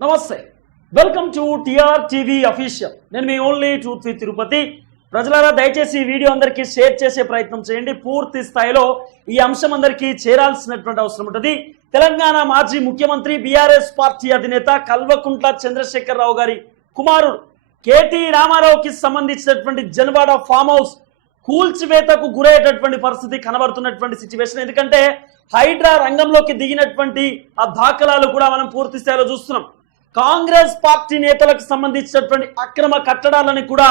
నమస్తే, welcome to TR TV official. నేను మీ ఓన్లీ ట్రూత్ విత్ తిరుపతి. ప్రజలారా, దయచేసి ఈ వీడియో అందరికీ షేర్ చేసే ప్రయత్నం చేయండి. పూర్తి స్థాయిలో ఈ అంశం అందరికీ చేరాల్సినటువంటి అవసరం ఉంటుంది. తెలంగాణ మాజీ ముఖ్యమంత్రి బీఆర్ఎస్ పార్టీ అధినేత కల్వకుంట్ల చంద్రశేఖరరావు గారి కుమారుడు కేటీ రామారావుకి సంబంధించినటువంటి జన్వాడ ఫామ్ హౌస్ కూల్చివేతకు గురయ్యేటటువంటి పరిస్థితి కనబడుతున్నటువంటి సిచ్యువేషన్. ఎందుకంటే హైడ్రా రంగంలోకి దిగినటువంటి ఆ దాఖలాలు కూడా మనం పూర్తి స్థాయిలో చూస్తున్నాం. కాంగ్రెస్ పార్టీ నేతలకు సంబంధించినటువంటి అక్రమ కట్టడాలని కూడా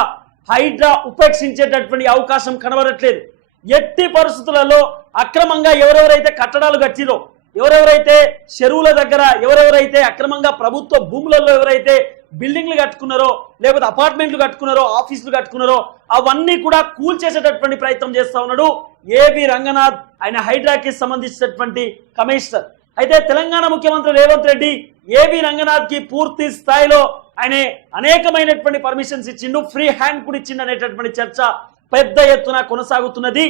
హైడ్రా ఉపేక్షించేటటువంటి అవకాశం కనబడట్లేదు. ఎట్టి పరిస్థితులలో అక్రమంగా ఎవరెవరైతే కట్టడాలు కట్టిరో, ఎవరెవరైతే చెరువుల దగ్గర ఎవరెవరైతే అక్రమంగా ప్రభుత్వ భూములలో ఎవరైతే బిల్డింగ్లు కట్టుకున్నారో, లేకపోతే అపార్ట్మెంట్లు కట్టుకున్నారో, ఆఫీసులు కట్టుకున్నారో, అవన్నీ కూడా కూల్చేసేటటువంటి ప్రయత్నం చేస్తా ఉన్నాడు ఏవి రంగనాథ్. ఆయన హైడ్రాకి సంబంధించినటువంటి కమిషనర్. అయితే తెలంగాణ ముఖ్యమంత్రి రేవంత్ రెడ్డి ఏవి రంగనాథ్ కి పూర్తి స్థాయిలో ఆయన అనేకమైనటువంటి పర్మిషన్స్ ఇచ్చిండు, ఫ్రీ హ్యాండ్ కూడా ఇచ్చిండు అనేటటువంటి చర్చ పెద్ద ఎత్తున కొనసాగుతున్నది.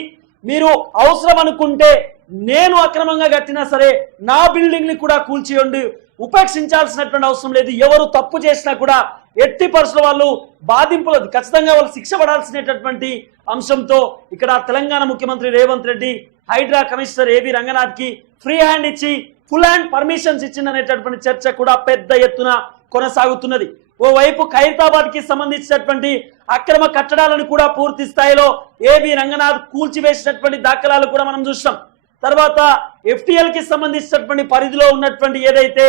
మీరు అవసరం అనుకుంటే నేను అక్రమంగా కట్టినా సరే నా బిల్డింగ్ ని కూడా కూల్చియండి, ఉపేక్షించాల్సినటువంటి అవసరం లేదు. ఎవరు తప్పు చేసినా కూడా ఎట్టి పరిస్థితుల్లో వాళ్ళు బాధింపులు ఖచ్చితంగా వాళ్ళు శిక్ష పడాల్సినటువంటి అంశంతో ఇక్కడ తెలంగాణ ముఖ్యమంత్రి రేవంత్ రెడ్డి హైడ్రా కమిషనర్ ఏవి రంగనాథ్ కి ఫ్రీ హ్యాండ్ ఇచ్చి ఫుల్ హ్యాండ్ పర్మిషన్స్ ఇచ్చిందనేటటువంటి చర్చ కూడా పెద్ద ఎత్తున కొనసాగుతున్నది. ఓవైపు ఖైరతాబాద్ కి సంబంధించినటువంటి అక్రమ కట్టడాలను కూడా పూర్తి స్థాయిలో ఏవి రంగనాథ్ కూల్చివేసినటువంటి దాఖలాలు కూడా మనం చూస్తాం. తర్వాత ఎఫ్టీఎల్ కి సంబంధించినటువంటి పరిధిలో ఉన్నటువంటి ఏదైతే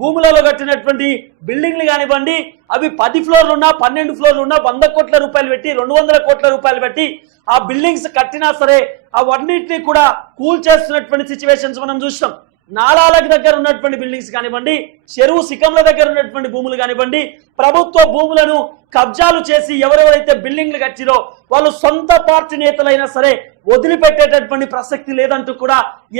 భూములలో కట్టినటువంటి బిల్డింగ్లు కానివ్వండి, అవి 10 ఫ్లోర్లు ఉన్నా 12 ఫ్లోర్లు ఉన్నా 100 కోట్ల రూపాయలు పెట్టి 200 కోట్ల రూపాయలు పెట్టి ఆ బిల్డింగ్స్ కట్టినా సరే అవన్నిటినీ కూడా కూల్చేస్తున్నటువంటి సిచ్యువేషన్స్ మనం చూస్తాం. నాలాలకు దగ్గర ఉన్నటువంటి బిల్డింగ్స్ కానివ్వండి, చెరువు శిఖంల దగ్గర ఉన్నటువంటి భూములు కానివ్వండి, ప్రభుత్వ భూములను కబ్జాలు చేసి ఎవరెవరైతే బిల్డింగ్లు కట్టిరో వాళ్ళు సొంత పార్టీ నేతలైనా సరే వదిలిపెట్టేటటువంటి ప్రసక్తి లేదంటూ కూడా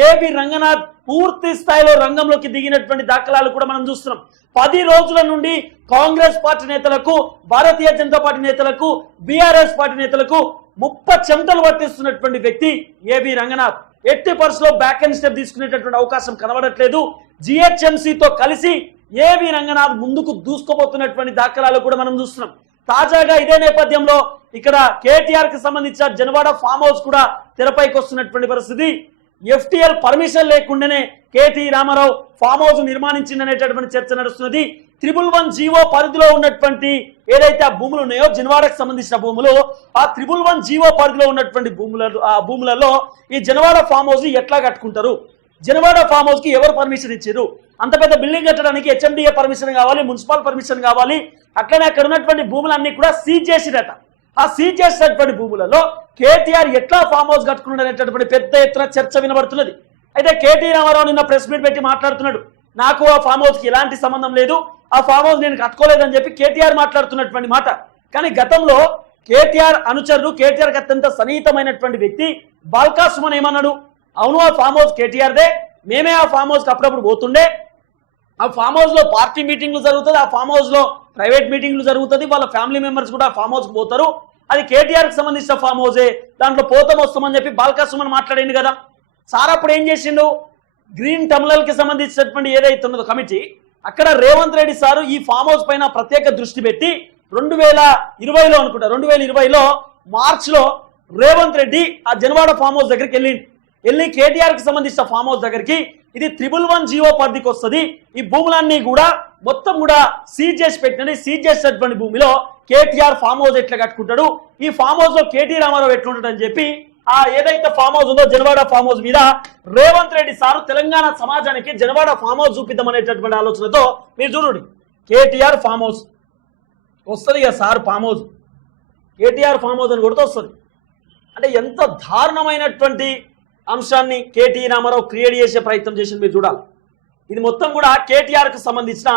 ఏవి రంగనాథ్ పూర్తి స్థాయిలో రంగంలోకి దిగినటువంటి దాఖలాలు కూడా మనం చూస్తున్నాం. 10 రోజుల నుండి కాంగ్రెస్ పార్టీ నేతలకు, భారతీయ జనతా పార్టీ నేతలకు, బీఆర్ఎస్ పార్టీ నేతలకు చెమటలు పట్టిస్తున్నటువంటి వ్యక్తి ఏవి రంగనాథ్. ఎట్టి పరిస్థితుల్లో బ్యాక్ అండ్ స్టెప్ తీసుకునేటటువంటి అవకాశం కనబడట్లేదు. జిహెచ్ఎంసీతో కలిసి ఏవి రంగనాథ్ ముందుకు దూసుకుపోతున్నటువంటి దాఖలాలు కూడా మనం చూస్తున్నాం. తాజాగా ఇదే నేపథ్యంలో ఇక్కడ కేటీఆర్ కి సంబంధించిన జన్వాడ ఫామ్ హౌస్ కూడా తెరపైకి వస్తున్నటువంటి పరిస్థితి. ఎఫ్టీఎల్ పర్మిషన్ లేకుండానే కేటీ రామారావు ఫామ్ హౌస్ నిర్మాణించిందనేటటువంటి చర్చ నడుస్తున్నది. 111 జీవో పరిధిలో ఉన్నటువంటి ఏదైతే ఆ భూములు ఉన్నాయో, జన్వాడకు సంబంధించిన భూములు, ఆ 111 జీవో పరిధిలో ఉన్నటువంటి భూములలో ఈ జన్వాడ ఫామ్ హౌస్ ఎట్లా కట్టుకుంటారు, జన్వాడ ఫామ్ హౌస్ కి ఎవరు పర్మిషన్ ఇచ్చారు, అంత పెద్ద బిల్డింగ్ కట్టడానికి హెచ్ఎండిఏ పర్మిషన్ కావాలి, మున్సిపల్ పర్మిషన్ కావాలి. అట్లనే అక్కడ ఉన్నటువంటి భూములన్నీ కూడా సీజ్ చేసిరట. ఆ సీజ్ చేసినటువంటి భూములలో కేటీఆర్ ఎట్లా ఫామ్ హౌస్ కట్టుకున్నాడు అనేటటువంటి పెద్ద ఎత్తున చర్చ వినబడుతున్నది. అయితే కేటీ రామారావు నిన్న ప్రెస్ మీట్ పెట్టి మాట్లాడుతున్నాడు, నాకు ఆ ఫామ్ హౌస్ కి ఎలాంటి సంబంధం లేదు, ఆ ఫామ్ హౌస్ నేను కట్టుకోలేదని చెప్పి కేటీఆర్ మాట్లాడుతున్నటువంటి మాట. కానీ గతంలో కేటీఆర్ అనుచరుడు, కేటీఆర్ కి అత్యంత సన్నిహితమైనటువంటి వ్యక్తి బాల్కా సుమన్ ఏమన్నాడు, అవును ఆ ఫామ్ హౌస్ కేటీఆర్దే, మేమే ఆ ఫామ్ హౌస్ కి అప్పుడప్పుడు పోతుండే, ఆ ఫామ్ హౌస్ లో పార్టీ మీటింగ్లు జరుగుతుంది, ఆ ఫామ్ హౌస్ లో ప్రైవేట్ మీటింగ్లు జరుగుతుంది, వాళ్ళ ఫ్యామిలీ మెంబర్స్ కూడా ఆ ఫామ్ హౌస్ కి పోతారు, అది కేటీఆర్ కి సంబంధించిన ఫామ్ హౌసే, దాంట్లో పోతాం వస్తామని చెప్పి బాల్కా సుమన్ మాట్లాడింది కదా. సార్ అప్పుడు ఏం చేసిండు, గ్రీన్ టర్మినల్ కి సంబంధించినటువంటి ఏదైతే ఉన్నదో కమిటీ, అక్కడ రేవంత్ రెడ్డి సారు ఈ ఫామ్ హౌస్ పైన ప్రత్యేక దృష్టి పెట్టి 2020లో అనుకుంటా, 2020లో మార్చ్ లో రేవంత్ రెడ్డి ఆ జన్వాడ ఫామ్ హౌస్ దగ్గరికి వెళ్ళి కేటీఆర్ కి సంబంధించిన ఫామ్ హౌస్ దగ్గరికి, ఇది 111 జీవో పరిధికి వస్తుంది, ఈ భూములన్నీ కూడా మొత్తం కూడా సీజ్ చేసి పెట్టినది, సీజ్ చేసినటువంటి భూమిలో కేటీఆర్ ఫామ్ హౌస్ ఎట్లా కట్టుకుంటాడు, ఈ ఫామ్ హౌస్ లో కేటీ రామారావు ఎట్లుంటాడు అని చెప్పి ఆ ఏదైతే ఫామ్ హౌస్ ఉందో జన్వాడ ఫామ్ హౌస్ మీద రేవంత్ రెడ్డి సారు తెలంగాణ సమాజానికి జన్వాడ ఫామ్ హౌస్ చూపిద్దామనేటటువంటి ఆలోచనతో మీరు చూడండి, కేటీఆర్ ఫామ్ హౌస్ వస్తుంది కదా sir, farm house KTR farm house అని కొడుతూ వస్తుంది. అంటే ఎంత దారుణమైనటువంటి అంశాన్ని కేటీ రామారావు క్రియేట్ చేసే ప్రయత్నం చేసింది మీరు చూడాలి. ఇది మొత్తం కూడా కేటీఆర్ కి సంబంధించిన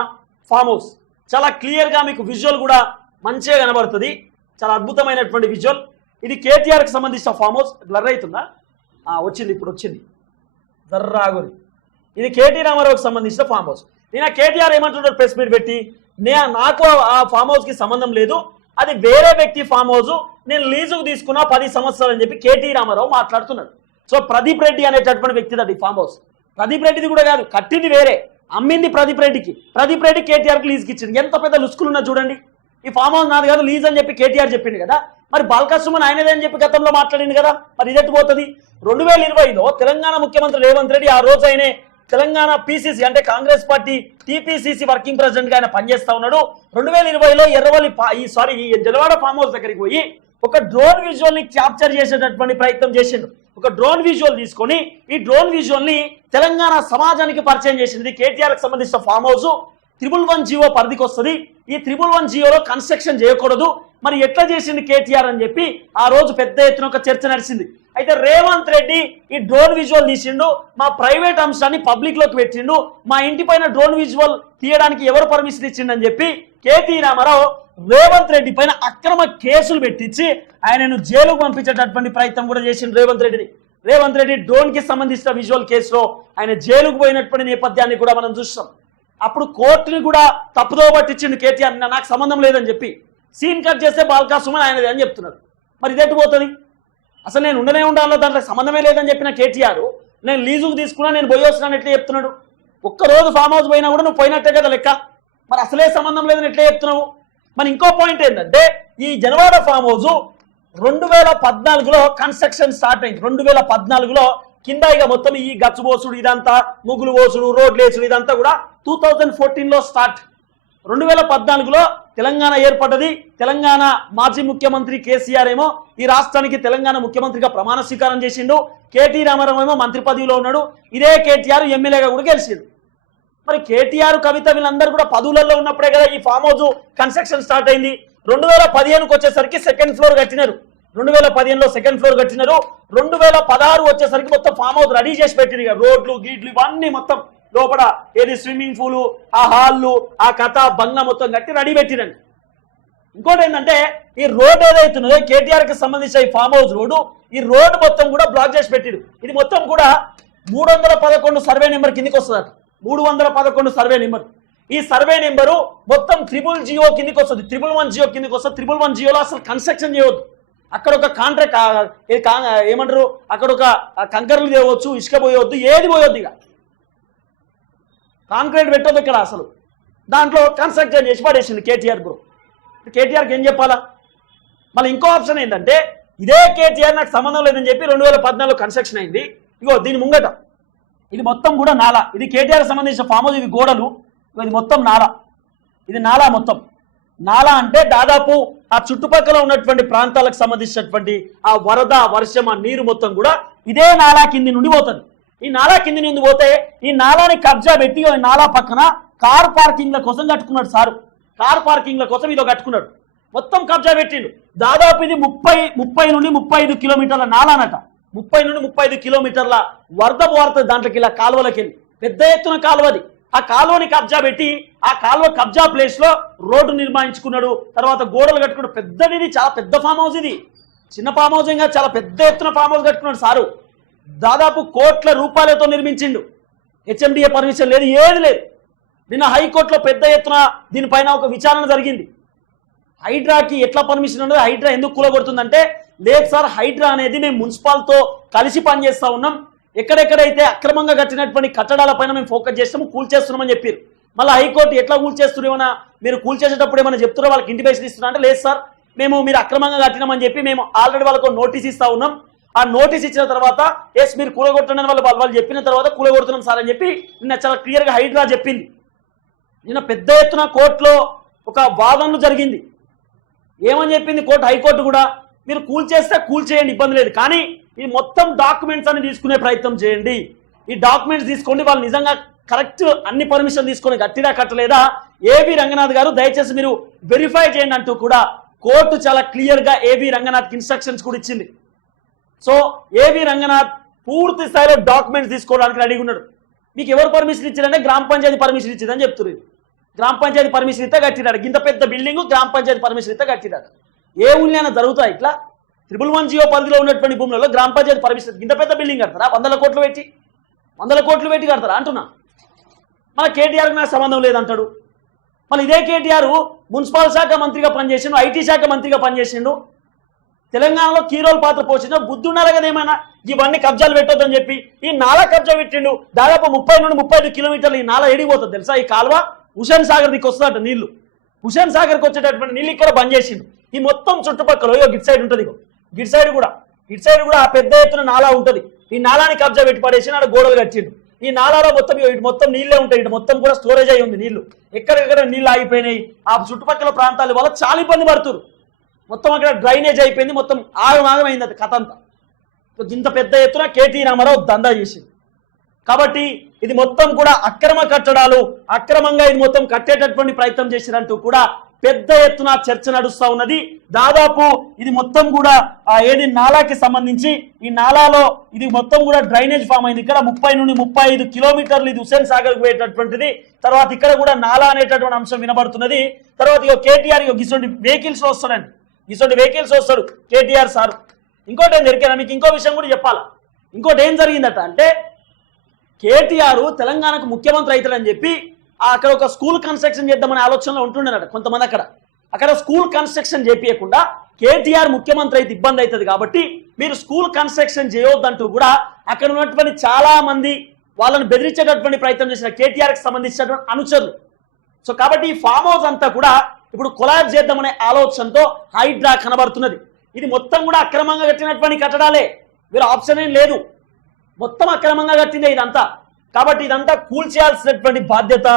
ఫామ్ హౌస్. చాలా క్లియర్ గా మీకు విజువల్ కూడా మంచిగా కనబడుతుంది, చాలా అద్భుతమైనటువంటి విజువల్. ఇది కేటీఆర్ కి సంబంధించిన ఫామ్ హౌస్. బ్లర్ అవుతుందా, వచ్చింది, ఇప్పుడు వచ్చింది, జర్రాగురి. ఇది కేటీ రామారావుకి సంబంధించిన ఫామ్ హౌస్. నేను కేటీఆర్ ఏమంటున్నాడు ప్రెస్ మీట్ పెట్టి, నాకు ఆ ఫామ్ హౌస్ కి సంబంధం లేదు, అది వేరే వ్యక్తి ఫామ్ హౌస్, నేను లీజుకు తీసుకున్నా 10 సంవత్సరాలు అని చెప్పి కేటీ రామారావు మాట్లాడుతున్నాడు. సో ప్రదీప్ రెడ్డి అనేటటువంటి వ్యక్తి అది ఫామ్ హౌస్. ప్రదీప్ రెడ్డిది కూడా కాదు, కట్టింది వేరే, అమ్మింది ప్రదీప్ రెడ్డి కేటీఆర్కి లీజ్కి ఇచ్చింది. ఎంత పెద్ద లుసుకులు ఉన్నా చూడండి. ఈ ఫామ్ హౌస్ నాది కాదు లీజ్ అని చెప్పి కేటీఆర్ చెప్పింది కదా, మరి బాల్కా సుమన్ ఆయనదే అని చెప్పి గతంలో మాట్లాడింది కదా, మరి ఇదెట్టు పోతుంది? 2020లో తెలంగాణ ముఖ్యమంత్రి రేవంత్ రెడ్డి ఆ రోజు ఆయనే తెలంగాణ పిసిసి అంటే Congress party TPCC working president గా ఆయన పనిచేస్తా ఉన్నాడు. 2020లో ఎర్రవల్లి ఈ జలవాడ ఫామ్ హౌస్ దగ్గరికి పోయి ఒక డ్రోన్ విజువల్ ని క్యాప్చర్ చేసేటటువంటి ప్రయత్నం చేసిండు. ఒక డ్రోన్ విజువల్ తీసుకొని ఈ డ్రోన్ విజువల్ ని తెలంగాణ సమాజానికి పరిచయం చేసింది. కేటీఆర్ కి సంబంధించిన ఫామ్ హౌస్ 111 జియో పరిధికి వస్తుంది. ఈ 111 జియోలో కన్స్ట్రక్షన్ చేయకూడదు, మరి ఎట్లా చేసింది కేటీఆర్ అని చెప్పి ఆ రోజు పెద్ద ఎత్తున ఒక చర్చ నడిచింది. అయితే రేవంత్ రెడ్డి ఈ డ్రోన్ విజువల్ తీసిండు, మా ప్రైవేట్ అంశాన్ని పబ్లిక్ లోకి పెట్టిండు, మా ఇంటి పైన డ్రోన్ విజువల్ తీయడానికి ఎవరు పర్మిషన్ ఇచ్చిండని చెప్పి కేటీ రామారావు రేవంత్ రెడ్డి పైన అక్రమ కేసులు పెట్టించి ఆయనను జైలుకు పంపించేటటువంటి ప్రయత్నం కూడా చేసిండు రేవంత్ రెడ్డి డ్రోన్ కి సంబంధించిన విజువల్ కేసులో ఆయన జైలుకు పోయినటువంటి నేపథ్యాన్ని కూడా మనం చూస్తాం. అప్పుడు కోర్టుని కూడా తప్పుదో పట్టించిండు కేటీఆర్, నాకు సంబంధం లేదని చెప్పి సీన్ కట్ చేస్తే బాల్కా సుమన్ ఆయనది అని చెప్తున్నాడు. మరి ఇదెట్టు పోతుంది? అసలు నేను ఉండనే ఉండాలో దాంట్లో సంబంధమే లేదని చెప్పిన కేటీఆర్ నేను లీజుకు తీసుకున్నా, నేను పోయి వస్తున్నాను ఎట్లా చెప్తున్నాడు? ఒక్కరోజు ఫామ్ హౌస్ పోయినా కూడా నువ్వు పోయినట్టే కదా లెక్క, మరి అసలే సంబంధం లేదని ఎట్లా చెప్తున్నావు? మరి ఇంకో పాయింట్ ఏంటంటే ఈ జనవాడ ఫామ్ హౌస్ 2014లో కన్స్ట్రక్షన్ స్టార్ట్ అయింది. 2014లో కింద ఇక మొత్తం ఈ గచ్చు పోసుడు ఇదంతా ముగ్గులు పోసుడు రోడ్లు వేసుడు ఇదంతా కూడా 2014లో స్టార్ట్. 2014లో తెలంగాణ ఏర్పడ్డది. తెలంగాణ మాజీ ముఖ్యమంత్రి కేసీఆర్ ఏమో ఈ రాష్ట్రానికి తెలంగాణ ముఖ్యమంత్రిగా ప్రమాణ స్వీకారం చేసిండు. కేటీ రామారావు ఏమో మంత్రి పదవిలో ఉన్నాడు. ఇదే కేటీఆర్ ఎమ్మెల్యేగా కూడా గెలిచిండు. మరి కేటీఆర్ కవిత వీళ్ళందరూ కూడా పదవులలో ఉన్నప్పుడే కదా ఈ ఫామ్ హౌస్ కన్స్ట్రక్షన్ స్టార్ట్ అయింది. 2015కు వచ్చేసరికి సెకండ్ ఫ్లోర్ కట్టినారు. 2015లో సెకండ్ ఫ్లోర్ కట్టినారు. 2016 వచ్చేసరికి మొత్తం ఫామ్ హౌస్ రెడీ చేసి పెట్టిన రోడ్లు గీట్లు ఇవన్నీ మొత్తం లోపల ఏది స్విమ్మింగ్ పూల్ ఆ హాళ్ళు ఆ కథ బంగ్లా మొత్తం కట్టి రెడీ పెట్టిరండి. ఇంకోటి ఏంటంటే ఈ రోడ్ ఏదైతున్నదో కేటీఆర్ కి సంబంధించిన ఈ ఫామ్ హౌస్ రోడ్డు ఈ రోడ్డు మొత్తం కూడా బ్లాక్ చేసి పెట్టిరు. ఇది మొత్తం కూడా 311 సర్వే నెంబర్ కిందికి వస్తుంది. 311 సర్వే నెంబర్. ఈ సర్వే నెంబరు మొత్తం 100 కిందికి వస్తుంది. 111 జియో కిందికి వస్తుంది. 111 జియోలో అసలు కన్స్ట్రక్షన్ చేయవద్దు. అక్కడ ఒక కాంట్రాక్ట్ ఏమంటారు అక్కడ ఒక కంకర్లు చేయవచ్చు, ఇసుక పోయవద్దు, ఏది పోయొద్దు, ఇక కాంక్రీట్ పెట్టొద్దు ఇక్కడ. అసలు దాంట్లో కన్స్ట్రక్షన్ చేసి పడేసింది కేటీఆర్ బ్రో. కేటీఆర్కి ఏం చెప్పాలా? మళ్ళీ ఇంకో ఆప్షన్ ఏంటంటే ఇదే కేటీఆర్ నాకు సంబంధం లేదని చెప్పి 2014లో కన్స్ట్రక్షన్ అయింది. ఇగో దీని ముంగట ఇది మొత్తం కూడా నాలా. ఇది కేటీఆర్ సంబంధించిన ఫామ్ హౌస్. ఇది గోడలు, ఇది మొత్తం నాలా. ఇది నాలా మొత్తం. నాలా అంటే దాదాపు ఆ చుట్టుపక్కల ఉన్నటువంటి ప్రాంతాలకు సంబంధించినటువంటి ఆ వరద వర్షం ఆ నీరు మొత్తం కూడా ఇదే నాలా కింది నుండి పోతుంది. ఈ నాలా కింది నుండి పోతే ఈ నాలాని కబ్జా పెట్టి ఈ నాలా పక్కన కార్ పార్కింగ్ల కోసం కట్టుకున్నాడు సారు. కార్ పార్కింగ్ల కోసం ఇదో కట్టుకున్నాడు. మొత్తం కబ్జా పెట్టిండు. దాదాపు ఇది 30 నుండి 35 కిలోమీటర్ల నాలానట. 30 నుండి 35 కిలోమీటర్ల వరద పోరుతుంది దాంట్లోకి, ఇలా కాలువలకి వెళ్ళి పెద్ద ఎత్తున కాలువది. ఆ కాలువని కబ్జా పెట్టి ఆ కాలువ కబ్జా ప్లేస్ లో రోడ్డు నిర్మాయించుకున్నాడు. తర్వాత గోడలు కట్టుకున్నాడు. పెద్దది, చాలా పెద్ద ఫామ్ హౌస్. ఇది చిన్న ఫామ్ హౌస్ ఇంకా చాలా పెద్ద ఎత్తున ఫామ్ హౌస్ కట్టుకున్నాడు సారు. దాదాపు కోట్ల రూపాయలతో నిర్మించిండు. హెచ్ఎండిఏ పర్మిషన్ లేదు, ఏది లేదు. నిన్న హైకోర్టులో పెద్ద ఎత్తున దీనిపైన ఒక విచారణ జరిగింది. హైడ్రాకి ఎట్లా పర్మిషన్ ఉండదు, హైడ్రా ఎందుకు కూలగొడుతుందంటే లేదు సార్, హైడ్రా అనేది మేము మున్సిపాల్తో కలిసి పనిచేస్తా ఉన్నాం, ఎక్కడెక్కడైతే అక్రమంగా కట్టినటువంటి కట్టడాలపైన మేము ఫోకస్ చేస్తాము, కూల్చేస్తున్నామని చెప్పారు. మళ్ళీ హైకోర్టు ఎట్లా కూల్చేస్తున్నారు, ఏమన్నా మీరు కూల్చేసేటప్పుడు ఏమైనా చెప్తున్నారో వాళ్ళకి ఇంటిమేషన్ ఇస్తున్నా అంటే లేదు సార్, మేము మీరు అక్రమంగా కట్టినామని చెప్పి మేము ఆల్రెడీ వాళ్ళకు నోటీస్ ఇస్తా ఉన్నాం. ఆ నోటీస్ ఇచ్చిన తర్వాత ఎస్ మీరు కూలగొట్టండి వాళ్ళు చెప్పిన తర్వాత కూలగొడుతున్నాం సార్ అని చెప్పి నిన్న చాలా క్లియర్గా హైడ్రా చెప్పింది. నిన్న పెద్ద ఎత్తున కోర్టులో ఒక వాదనలు జరిగింది. ఏమని చెప్పింది కోర్టు, హైకోర్టు కూడా మీరు కూల్చేస్తే కూల్చేయండి, ఇబ్బంది లేదు, కానీ ఈ మొత్తం డాక్యుమెంట్స్ అని తీసుకునే ప్రయత్నం చేయండి. ఈ డాక్యుమెంట్స్ తీసుకోండి, వాళ్ళు నిజంగా కరెక్ట్ అన్ని పర్మిషన్ తీసుకొని కట్టినా కట్టలేదా ఏబి రంగనాథ్ గారు దయచేసి మీరు వెరిఫై చేయండి అంటూ కూడా కోర్టు చాలా క్లియర్గా ఏబి రంగనాథ్కి ఇన్స్ట్రక్షన్స్ కూడా ఇచ్చింది. సో ఏబి రంగనాథ్ పూర్తి స్థాయిలో డాక్యుమెంట్స్ తీసుకోవడానికి రెడీగా ఉన్నాడు. మీకు ఎవరు పర్మిషన్ ఇచ్చారంటే గ్రామ పంచాయతీ పర్మిషన్ ఇచ్చిందని చెప్తున్నారు. గ్రామ పంచాయతీ పర్మిషన్ ఇస్తే కట్టినాడు. ఇంత పెద్ద బిల్డింగ్ గ్రామ పంచాయతీ పర్మిషన్ ఇస్తే కట్టినాడు. ఏ ఊళ్ళైనా జరుగుతాయి ఇట్లా? 111 జియో పరిధిలో ఉన్నటువంటి భూములలో గ్రామ పంచాయతీ పర్మిషన్ ఇంత పెద్ద బిల్డింగ్ కడతారా? 100 కోట్లు పెట్టి కడతారా అంటున్నా. మన కేటీఆర్కి నాకు సంబంధం లేదంటాడు. మళ్ళీ ఇదే కేటీఆర్ మున్సిపల్ శాఖ మంత్రిగా పనిచేసిండు, ఐటీ శాఖ మంత్రిగా పనిచేసిండు. తెలంగాణలో కీరోల్ పాత్ర పోషించిన బుద్ధున్నారు కదా ఏమైనా ఇవన్నీ కబ్జాలు పెట్టొద్దని చెప్పి ఈ నాలా కబ్జా పెట్టిండు. దాదాపు 30 నుండి 35 కిలోమీటర్లు ఈ నాలా ఎడిగిపోతుంది తెలుసా. ఈ కాలువ హుసేన్ సాగర్ దిక్కు వస్తున్నట్టు నీళ్లు, హుసేన్ సాగర్కి వచ్చేటటువంటి నీళ్ళు ఇక్కడ బంద్ చేసిండు. ఈ మొత్తం చుట్టుపక్కల గిట్ సైడ్ ఉంటుంది, గిట్ సైడ్ కూడా ఆ పెద్ద ఎత్తున నాలా ఉంటుంది. ఈ నాలాని కబ్జా పెట్టి పడేసి ఆడ గోడలు కట్టిండు. ఈ నాలాలో మొత్తం నీళ్ళే ఉంటాయి, ఇటు మొత్తం కూడా స్టోరేజ్ అయి ఉంది నీళ్లు. ఎక్కడెక్కడ నీళ్ళు ఆగిపోయినాయి. ఆ చుట్టుపక్కల ప్రాంతాల వల్ల చాలా ఇబ్బంది పడుతున్నారు. మొత్తం అక్కడ డ్రైనేజ్ అయిపోయింది, మొత్తం ఆగమాగమైంది అది కథ అంతా. ఇంత పెద్ద ఎత్తున కేటీ రామారావు దందా చేసింది. కాబట్టి ఇది మొత్తం కూడా అక్రమ కట్టడాలు, అక్రమంగా ఇది మొత్తం కట్టేటటువంటి ప్రయత్నం చేసినంటూ కూడా పెద్ద ఎత్తున చర్చ నడుస్తా ఉన్నది. దాదాపు ఇది మొత్తం కూడా ఏది నాలాకి సంబంధించి ఈ నాలాలో ఇది మొత్తం కూడా డ్రైనేజ్ ఫామ్ అయింది. ఇక్కడ 30 నుండి 35 కిలోమీటర్లు ఇది హుసేన్ సాగర్కు పోయేటటువంటిది. తర్వాత ఇక్కడ కూడా నాలా అనేటటువంటి అంశం వినబడుతున్నది. తర్వాత ఇక కేటీఆర్ ఇటువంటి వెహికల్స్ వస్తాడండి, ఇటువంటి వెహికల్స్ వస్తాడు కేటీఆర్ సార్. ఇంకోటి ఏం జరిగిందా మీకు ఇంకో విషయం కూడా చెప్పాలా. ఇంకోటి ఏం జరిగిందట అంటే కేటీఆర్ తెలంగాణకు ముఖ్యమంత్రి అవుతాడని చెప్పి అక్కడ ఒక స్కూల్ కన్స్ట్రక్షన్ చేద్దామనే ఆలోచనలో ఉంటుండేనట కొంతమంది. అక్కడ స్కూల్ కన్స్ట్రక్షన్ చేపించకుండా కేటీఆర్ ముఖ్యమంత్రి అయితే ఇబ్బంది అవుతుంది కాబట్టి మీరు స్కూల్ కన్స్ట్రక్షన్ చేయొద్దంటూ కూడా అక్కడ ఉన్నటువంటి చాలా మంది వాళ్ళని బెదిరించేటటువంటి ప్రయత్నం చేసిన కేటీఆర్కి సంబంధించినటువంటి అనుచరులు. సో కాబట్టి ఈ ఫామ్ హౌస్ అంతా కూడా ఇప్పుడు కొలాబ్ చేద్దామనే ఆలోచనతో హైడ్రా కనబడుతున్నది. ఇది మొత్తం కూడా అక్రమంగా కట్టినటువంటి కట్టడాలే, వేరే ఆప్షన్ ఏం లేదు. మొత్తం అక్రమంగా కట్టిందే ఇదంతా. కాబట్టి ఇదంతా కూల్చేయాల్సినటువంటి బాధ్యత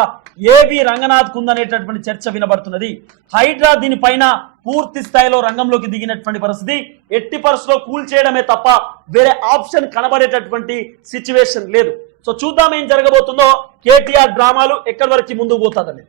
ఏబి రంగనాథ్ కుందనేటటువంటి చర్చ వినబడుతున్నది. హైడ్రా దీనిపైన పూర్తి స్థాయిలో రంగంలోకి దిగినటువంటి పరిస్థితి. ఎట్టి పరిస్థితిలో కూల్చేయడమే తప్ప వేరే ఆప్షన్ కనబడేటటువంటి సిచ్యువేషన్ లేదు. సో చూద్దాం ఏం జరగబోతుందో, కేటీఆర్ డ్రామాలు ఎక్కడి వరకు ముందుకు పోతుందని.